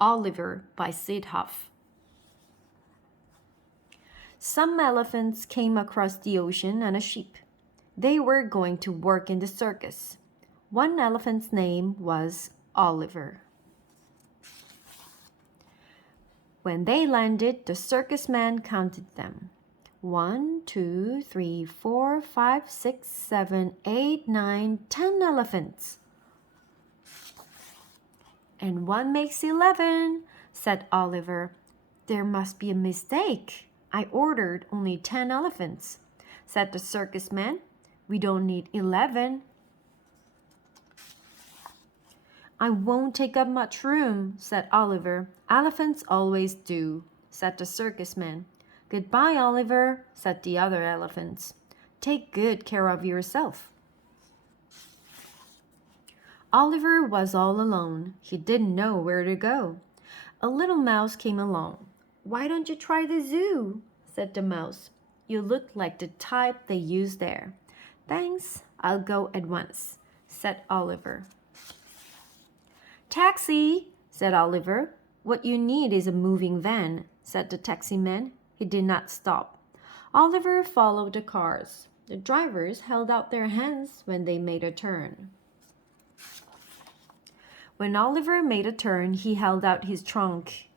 Oliver by Syd Hoff. Some elephants came across the ocean on a ship. They were going to work in the circus. One elephant's name was Oliver. When they landed, the circus man counted them. 1, 2, 3, 4, 5, 6, 7, 8, 9, 10 elephants. And 1 makes 11, said Oliver. There must be a mistake. I ordered only 10 elephants, said the circus man. We don't need 11. I won't take up much room, said Oliver. Elephants always do, said the circus man. Goodbye, Oliver, said the other elephants. Take good care of yourself. Oliver was all alone. He didn't know where to go. A little mouse came along. Why don't you try the zoo? Said the mouse. You look like the type they use there. Thanks, I'll go at once, said Oliver. Taxi, said Oliver. What you need is a moving van, said the taxi man. He did not stop. Oliver followed the cars. The drivers held out their hands when they made a turn. When Oliver made a turn, he held out his trunk.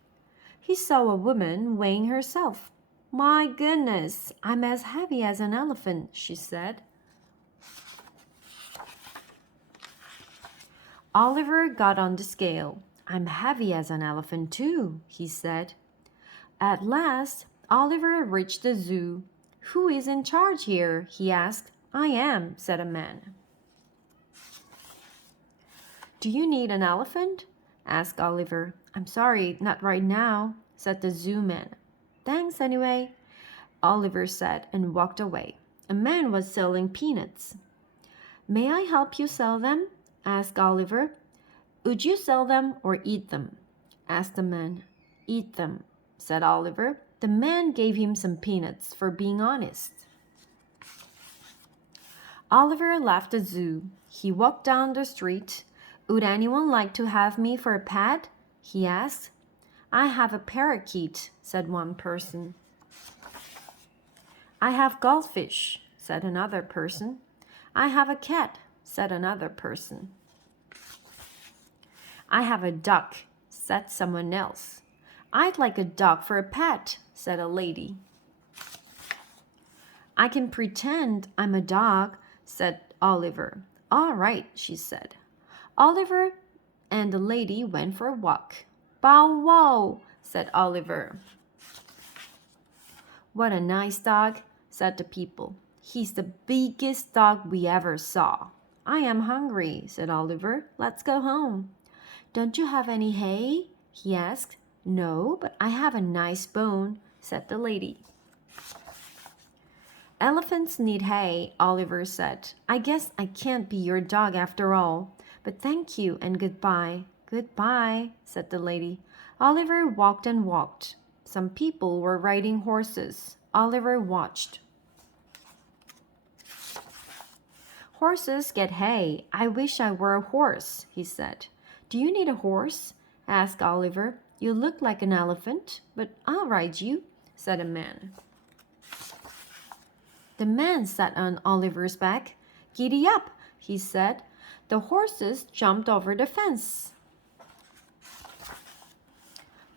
He saw a woman weighing herself. My goodness, I'm as heavy as an elephant, she said. Oliver got on the scale. I'm heavy as an elephant too, he said. At last, Oliver reached the zoo. Who is in charge here? He asked. I am, said a man. Do you need an elephant? Asked Oliver. I'm sorry, not right now, said the zoo man. Thanks anyway, Oliver said and walked away. A man was selling peanuts. May I help you sell them? Asked Oliver. Would you sell them or eat them? Asked the man. Eat them, said Oliver. The man gave him some peanuts for being honest. Oliver left the zoo. He walked down the street. Would anyone like to have me for a pet? He asked. I have a parakeet, said one person. I have goldfish, said another person. I have a cat, said another person. I have a duck, said someone else. I'd like a duck for a pet, said a lady. I can pretend I'm a dog, said Oliver. All right, she said. Oliver and the lady went for a walk. Bow wow, said Oliver. What a nice dog, said the people. He's the biggest dog we ever saw. I am hungry, said Oliver. Let's go home. Don't you have any hay? He asked. No, but I have a nice bone, said the lady. Elephants need hay, Oliver said. I guess I can't be your dog after all. But thank you and goodbye. Goodbye, said the lady. Oliver walked and walked. Some people were riding horses. Oliver watched. Horses get hay. I wish I were a horse, he said. Do you need a horse? Asked Oliver. You look like an elephant, but I'll ride you, said a man. The man sat on Oliver's back. Giddy up, he said. The horses jumped over the fence.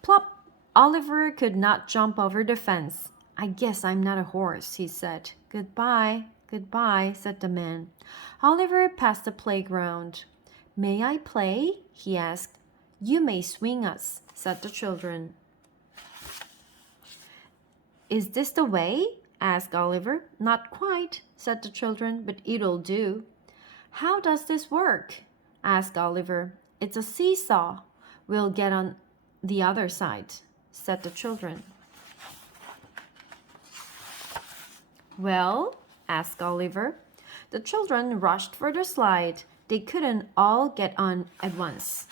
Plop! Oliver could not jump over the fence. I guess I'm not a horse, he said. Goodbye, goodbye, said the man. Oliver passed the playground. May I play? He asked. You may swing us, said the children. Is this the way? Asked Oliver. Not quite, said the children, but it'll do. How does this work? Asked Oliver. It's a seesaw. We'll get on the other side, said the children. Well? Asked Oliver. The children rushed for the slide. They couldn't all get on at once.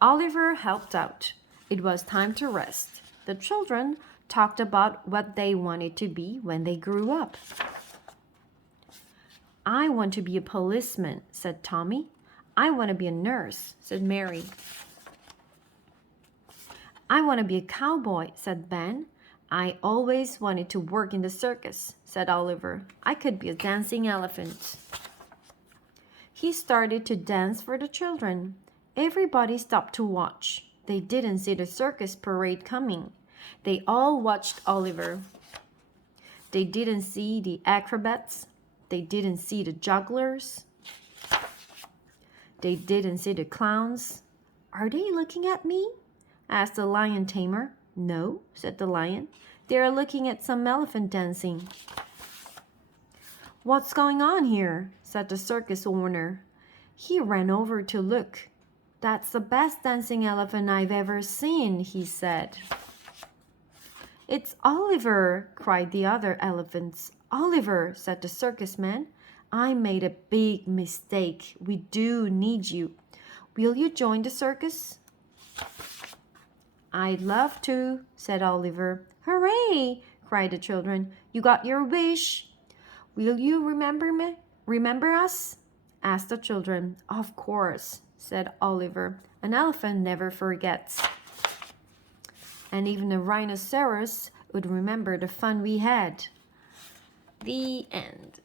Oliver helped out. It was time to rest. The children talked about what they wanted to be when they grew up. I want to be a policeman, said Tommy. I want to be a nurse, said Mary. I want to be a cowboy, said Ben. I always wanted to work in the circus, said Oliver. I could be a dancing elephant. He started to dance for the children. Everybody stopped to watch. They didn't see the circus parade coming. They all watched Oliver. They didn't see the acrobats. They didn't see the jugglers. They didn't see the clowns. Are they looking at me? Asked the lion tamer. No, said the lion. They are looking at some elephant dancing. What's going on here? Said the circus owner. He ran over to look. That's the best dancing elephant I've ever seen, he said. It's Oliver, cried the other elephants. Oliver, said the circus man. I made a big mistake. We do need you. Will you join the circus? I'd love to, said Oliver. Hooray, cried the children. You got your wish. Will you remember me? Remember us? Asked the children. Of course, said Oliver. An elephant never forgets. And even a rhinoceros would remember the fun we had. The end.